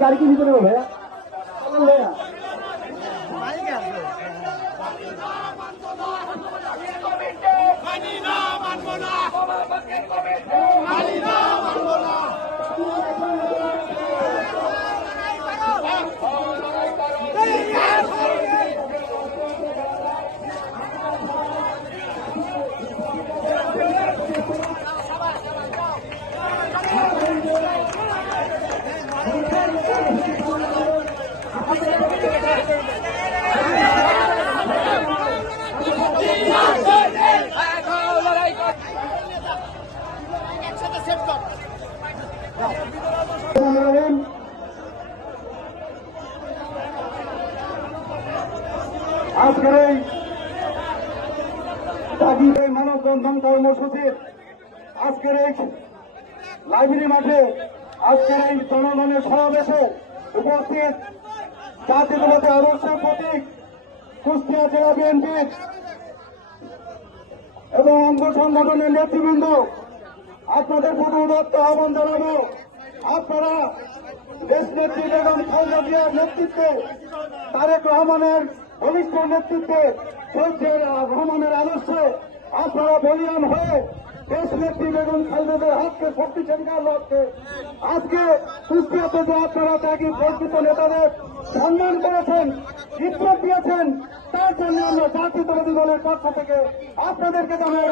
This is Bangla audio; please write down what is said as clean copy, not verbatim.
गाड़ी की नीचे में भैया আজকের এই মানববন্ধন কর্মসূচির আজকের এই লাইব্রেরি মাঠে আজকের এই জনগণের সমাবেশে উপস্থিত জাতীয়তাবাদী আদর্শের প্রতীক কুষ্টিয়া জেলা বিএনপির এবং অঙ্গ সংগঠনের নেতৃবৃন্দ আপনাদের প্রতি উদাত্ত আহ্বান জানাবো। আপনারা দেশনেত্রী বেগম খালেদা জিয়ার নেতৃত্বে, তারেক রহমানের ঘনিষ্ঠ নেতৃত্বে, শহীদ রহমানের আদর্শে আপনারা বলিয়ান হয়ে দেশনেত্রী বেগম খালেদার হাতকে শক্তিশালী করার লক্ষ্যে আজকে কুষ্টিয়াতে যে আপনারা ত্যাগী প্রকৃত নেতাদের সম্মান করেছেন, ইজ্জত দিয়েছেন, তার জন্য আমরা জাতীয়তাবাদী দলের পক্ষ থেকে আপনাদেরকে জানাই।